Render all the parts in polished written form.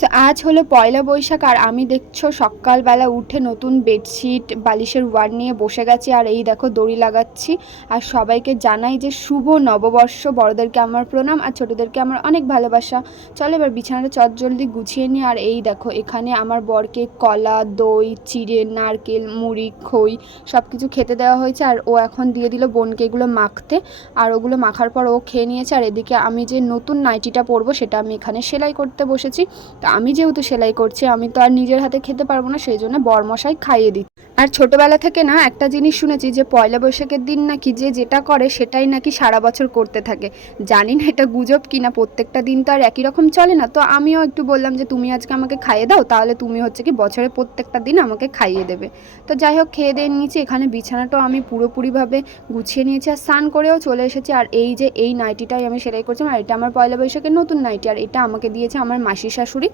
So আজ হলো পয়লা বৈশাখ আর আমি দেখছো সকালবেলা উঠে নতুন বেডশিট বালিশের ওয়ার নিয়ে বসে গেছি আর এই দেখো দড়ি লাগাচ্ছি আর সবাইকে জানাই যে শুভ নববর্ষ। বড়দেরকে আমার প্রণাম আর ছোটদেরকে আমার অনেক ভালোবাসা। চলো এবার বিছানাটা চটজলদি গুছিয়ে নিই। আর এই দেখো এখানে আমার বরকে কলা, দই, চিড়ে, নারকেল, মুড়ি, খই সব কিছু খেতে দেওয়া হয়েছে আর ও এখন দিয়ে দিল বোনকে এগুলো মাখতে। আর ওগুলো মাখার পর ও খেয়ে নিয়েছে। আর এদিকে আমি যে নতুন নাইটিটা পরবো সেটা আমি এখানে সেলাই করতে বসেছি। তো আমি যেহেতু সেলাই করছি আমি তো আর নিজের হাতে খেতে পারবো না, সেই জন্য বরমশাই খাইয়ে দিই। আর ছোটবেলা থেকে না একটা জিনিস শুনেছি যে পয়লা বৈশাখের দিন নাকি যে যেটা করে সেটাই নাকি সারা বছর করতে থাকে। জানি না এটা গুজব কিনা, প্রত্যেকটা দিন তো আর একই রকম চলে না। তো আমিও একটু বললাম যে তুমি আজকে আমাকে খাইয়ে দাও, তাহলে তুমি হচ্ছে কি বছরে প্রত্যেকটা দিন আমাকে খাইয়ে দেবে। তো যাই হোক খেয়ে দিয়ে নিয়েছি। এখানে বিছানাটাও আমি পুরোপুরিভাবে গুছিয়ে নিয়েছি আর স্নান করেও চলে এসেছি। আর এই যে এই নাইটিটাই আমি সেলাই করছিলাম আর এটা আমার পয়লা বৈশাখের নতুন নাইটি আর এটা আমাকে দিয়েছে আমার মাসি শাশুড়ি।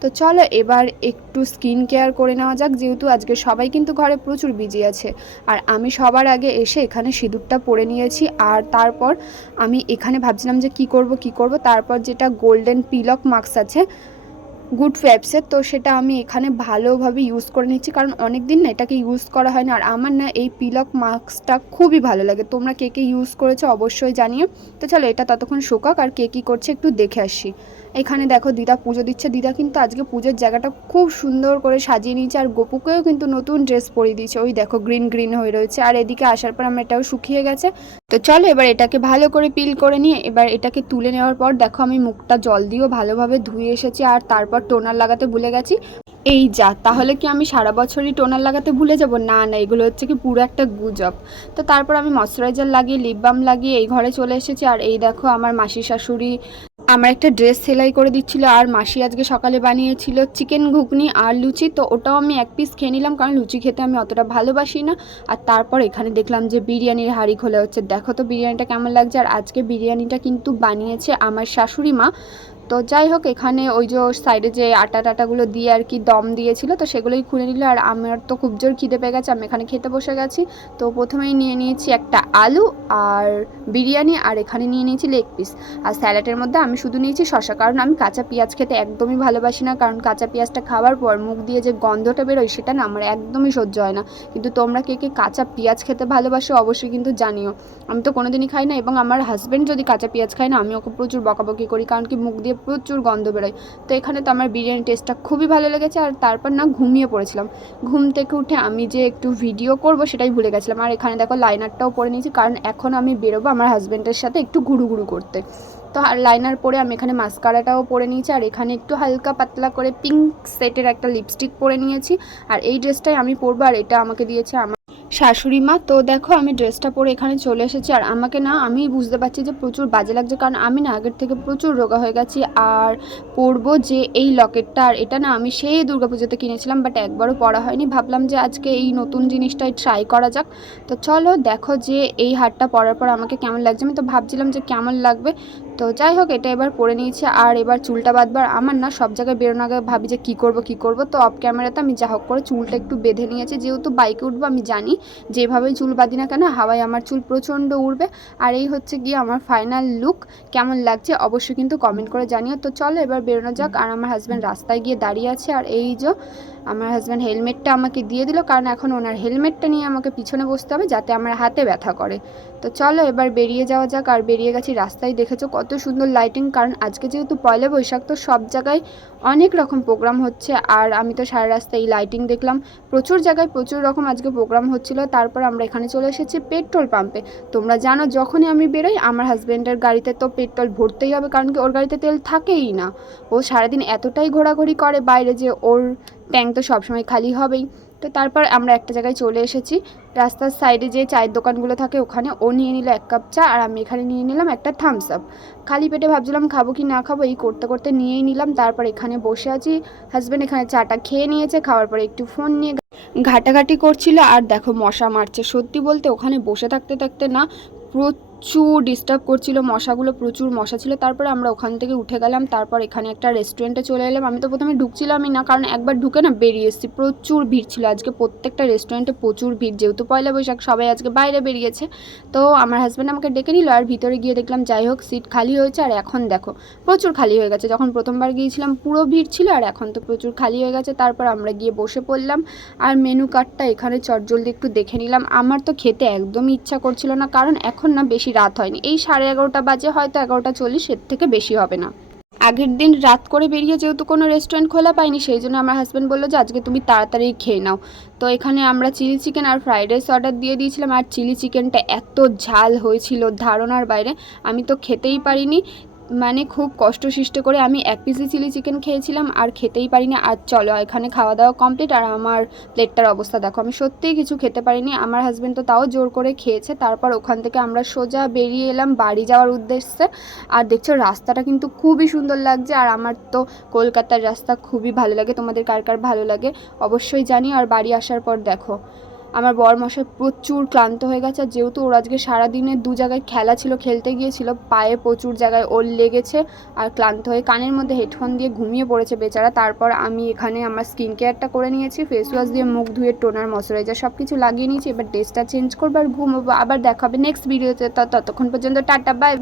তো চলো এবার একটু স্কিন কেয়ার করে নেওয়া যাক, যেহেতু আজকে সবাই কিন্তু ঘরে প্রচুর বিজি আছে। আর আমি সবার আগে এসে এখানে সিঁদুরটা পরে নিয়েছি আর তারপর আমি এখানে ভাবছিলাম যে কি করব। তারপর যেটা গোল্ডেন পিলক মাস্ক আছে গুড ভাইবসের, তো সেটা আমি এখানে ভালোভাবে ইউজ করে নিচ্ছি, কারণ অনেক দিন না এটাকে ইউজ করা হয় না। আর আমার না এই পিলক মাস্কটা খুবই ভালো লাগে। তোমরা কে কে ইউজ করেছো অবশ্যই জানিও। তো চলো এটা ততক্ষণ শোকাক আর কে কী করছে একটু দেখে আসি। এখানে দেখো দিদা পুজো দিচ্ছে। দিদা কিন্তু আজকে পুজোর জায়গাটা খুব সুন্দর করে সাজিয়ে নিয়েছে আর গোপুকেও কিন্তু নতুন ড্রেস পরিয়ে দিয়েছে। ওই দেখো গ্রিন গ্রিন হয়ে রয়েছে আর এদিকে আসার পর আমার এটাও শুকিয়ে গেছে। তো চলো এবার এটাকে ভালো করে পিল করে নিয়ে এবার এটাকে তুলে নেওয়ার পর দেখো আমি মুখটা জল দিয়েও ভালোভাবে ধুয়ে এসেছি আর তারপর টোনার লাগাতে ভুলে গেছি। এই যা, তাহলে কি আমি সারা বছরই টোনার লাগাতে ভুলে যাব? না না, এগুলো হচ্ছে কি পুরো একটা গুজব। তো তারপর আমি ময়শ্চারাইজার লাগিয়ে লিপ বাম লাগিয়ে এই ঘরে চলে এসেছি। আর এই দেখো আমার মাসি শাশুড়ি আমার একটা ড্রেস সেলাই করে দিচ্ছিল আর মাসি আজকে সকালে বানিয়েছিল চিকেন ঘুগনি আর লুচি। তো ওটাও আমি এক পিস খেয়ে নিলাম, কারণ লুচি খেতে আমি অতটা ভালোবাসি না। আর তারপর এখানে দেখলাম যে বিরিয়ানির হাঁড়ি খোলা হচ্ছে। দেখো তো বিরিয়ানিটা কেমন লাগছে। আর আজকে বিরিয়ানিটা কিন্তু বানিয়েছে আমার শাশুড়ি মা। তো যাই হোক এখানে ওই যে সাইডে যে আটা টাটাগুলো দিয়ে আর কি দম দিয়েছিল, তো সেগুলোই খুলে নিল। আর আমার তো খুব জোর খিদে পেয়ে গেছে, আমি এখানে খেতে বসে গেছি। তো প্রথমেই নিয়ে নিয়েছি একটা আলু আর বিরিয়ানি আর এখানে নিয়ে নিয়েছি লেগ পিস। আর স্যালাডের মধ্যে আমি শুধু নিয়েছি শসা, কারণ আমি কাঁচা পেঁয়াজ খেতে একদমই ভালোবাসি না। কারণ কাঁচা পেঁয়াজটা খাওয়ার পর মুখ দিয়ে যে গন্ধটা বেরোয় সেটা না আমার একদমই সহ্য হয় না। কিন্তু তোমরা কে কে কাঁচা পেঁয়াজ খেতে ভালোবাসো অবশ্যই কিন্তু জানিও। আমি তো কোনোদিনই খাই না, এবং আমার হাজব্যান্ড যদি কাঁচা পেঁয়াজ খায় না আমি ওকে প্রচুর বকাবকি করি, কারণ কি মুখ দিয়ে প্রচুর গন্ধ বেরোয়। তো এখানে তো আমার বিরিয়ানি টেস্টটা খুবই ভালো লেগেছে। আর তারপর না ঘুমিয়ে পড়েছিলাম। ঘুম থেকে উঠে আমি যে একটু ভিডিও করব সেটাই ভুলে গেছিলাম। আর এখানে দেখো লাইনারটাও পরে নিয়েছি, কারণ এখন আমি বেরোবো আমার হাজব্যান্ডের সাথে একটু ঘুরু করতে। তো লাইনার পরে আমি এখানে মাস্কারাটাও পরে নিয়েছি আর এখানে একটু হালকা পাতলা করে পিঙ্ক সেটের একটা লিপস্টিক পরে নিয়েছি। আর এই ড্রেসটাই আমি পরবো আর এটা আমাকে দিয়েছে আমার শাশুড়ি মা। তো দেখো আমি ড্রেসটা পরে এখানে চলে এসেছি আর আমাকে না আমি বুঝতে পারছি যে প্রচুর বাজে লাগছে, কারণ আমি না আগের থেকে প্রচুর রোগা হয়ে গেছি। আর পরবো যে এই লকেটটা, আর এটা না আমি সেই দুর্গাপুজোতে কিনেছিলাম, বাট একবারও পরা হয়নি। ভাবলাম যে আজকে এই নতুন জিনিসটাই ট্রাই করা যাক। তো চলো দেখো যে এই হারটা পরার পর আমাকে কেমন লাগছে। আমি তো ভাবছিলাম যে কেমন লাগবে। তো যাই হোক এটা এবার পরে নিয়েছি। আর এবার চুলটা বাঁধবার আমার না সব জায়গায় বেরোনো আগে ভাবি যে কী করবো। তো অফ ক্যামেরাতে আমি যা হোক করে চুলটা একটু বেঁধে নিয়েছি, যেহেতু বাইকে উঠবো আমি জানি যেভাবেই চুল বাঁধি না কেন হাওয়ায় আমার চুল প্রচণ্ড উড়বে। আর এই হচ্ছে গিয়ে আমার ফাইনাল লুক। কেমন লাগছে অবশ্যই কিন্তু কমেন্ট করে জানিও। তো চলো এবার বেরোনো যাক। আর আমার হাজব্যান্ড রাস্তায় গিয়ে দাঁড়িয়ে আছে আর এই যে আমার হাজব্যান্ড হেলমেটটা আমাকে দিয়ে দিল, কারণ এখন ওনার হেলমেটটা নিয়ে আমাকে পিছনে বসতে হবে যাতে আমার হাতে ব্যথা করে। তো চলো এবার বেরিয়ে যাওয়া যাক। আর বেরিয়ে গেছি, রাস্তায় দেখেছো কত সুন্দর লাইটিং, কারণ আজকে যেহেতু পয়লা বৈশাখ তো সব জায়গায় অনেক রকম প্রোগ্রাম হচ্ছে। আর আমি তো সারা রাস্তায় এই লাইটিং দেখলাম, প্রচুর জায়গায় প্রচুর রকম আজকে প্রোগ্রাম হচ্ছিলো। তারপর আমরা এখানে চলে এসেছি পেট্রোল পাম্পে। তোমরা জানো যখনই আমি বেরোই আমার হাজব্যান্ডের গাড়িতে তো পেট্রোল ভরতেই হবে, কারণ কি ওর গাড়িতে তেল থাকেই না। ও সারাদিন এতটাই ঘোরাঘুরি করে বাইরে যে ওর ট্যাঙ্ক তো সবসময় খালি হবেই। তো তারপর আমরা একটা জায়গায় চলে এসেছি, রাস্তার সাইডে যে চায়ের দোকানগুলো থাকে ওখানে। ও নিয়ে নিল 1 কাপ চা আর আমি এখানে নিয়ে নিলাম একটা থামস আপ। খালি পেটে ভাবছিলাম খাবো কি না খাবো, এই করতে করতে নিয়েই নিলাম। তারপর এখানে বসে আছি, হাজব্যান্ড এখানে চাটা খেয়ে নিয়েছে, খাওয়ার পরে একটু ফোন নিয়ে ঘাটাঘাটি করছিল। আর দেখো মশা মারছে, সত্যি বলতে ওখানে বসে থাকতে থাকতে না প্রচুর ডিস্টার্ব করছিল, মশাগুলো প্রচুর মশা ছিল। তারপরে আমরা ওখান থেকে উঠে গেলাম, তারপর এখানে একটা রেস্টুরেন্টে চলে এলাম। আমি তো প্রথমে ঢুকছিলামই না, কারণ একবার ঢুকে না বেরিয়ে এসেছি, প্রচুর ভিড় ছিল আজকে, প্রত্যেকটা রেস্টুরেন্টে প্রচুর ভিড়, যেহেতু পয়লা বৈশাখ সবাই আজকে বাইরে বেরিয়েছে। তো আমার হাজব্যান্ড আমাকে ডেকে নিল, আর ভিতরে গিয়ে দেখলাম যাই হোক সিট খালি হয়েছে, আর এখন দেখো প্রচুর খালি হয়ে গেছে। যখন প্রথমবার গিয়েছিলাম পুরো ভিড় ছিল, আর এখন তো প্রচুর খালি হয়ে গেছে। তারপর আমরা গিয়ে বসে পড়লাম, আর মেনু কার্ডটা এখানে চটজলদি একটু দেখে নিলাম। আমার তো খেতে একদমই ইচ্ছা করছিল না, কারণ এখন না বেশি রাত হয়নি, এই 11:30 বাজে, হয়তো 11:40, এর থেকে বেশি হবে না। আগের দিন রাত করে বেরিয়ে যেহেতু কোনো রেস্টুরেন্ট খোলা পাইনি, সেই জন্য আমার হাজব্যান্ড বললো যে আজকে তুমি তাড়াতাড়ি খেয়ে নাও। তো এখানে আমরা চিলি চিকেন আর ফ্রাইড রাইস অর্ডার দিয়ে দিয়েছিলাম, আর চিলি চিকেনটা এত ঝাল হয়েছিল ধারণার বাইরে, আমি তো খেতেই পারিনি। মানে খুব কষ্টসৃষ্ট করে আমি 1 পিসই চিলি চিকেন খেয়েছিলাম, আর খেতেই পারিনি। আর চলো এখানে খাওয়া দাওয়া কমপ্লিট, আর আমার প্লেটটার অবস্থা দেখো, আমি সত্যিই কিছু খেতে পারিনি। আমার হাজব্যান্ড তো তাও জোর করে খেয়েছে। তারপর ওখান থেকে আমরা সোজা বেরিয়ে এলাম বাড়ি যাওয়ার উদ্দেশ্যে। আর দেখছো রাস্তাটা কিন্তু খুবই সুন্দর লাগছে, আর আমার তো কলকাতার রাস্তা খুবই ভালো লাগে, তোমাদের কার কার ভালো লাগে অবশ্যই জানি। আর বাড়ি আসার পর দেখো আমার বরমশাই প্রচুর ক্লান্ত হয়ে গেছে, আর যেহেতু ওর আজকে সারাদিনে 2 জায়গায় খেলা ছিল, খেলতে গিয়েছিল, পায়ে প্রচুর জায়গায় ওর লেগেছে, আর ক্লান্ত হয়ে কানের মধ্যে হেডফোন দিয়ে ঘুমিয়ে পড়েছে বেচারা। তারপর আমি এখানে আমার স্কিন কেয়ারটা করে নিয়েছি, ফেস ওয়াশ দিয়ে মুখ ধুয়ে টোনার ময়শ্চারাইজার সব কিছু লাগিয়ে নিয়েছি। এবার ড্রেসটা চেঞ্জ করবো আর ঘুমোবো। আবার দেখা হবে নেক্সট ভিডিওতে, ততক্ষণ পর্যন্ত টাটা বাই।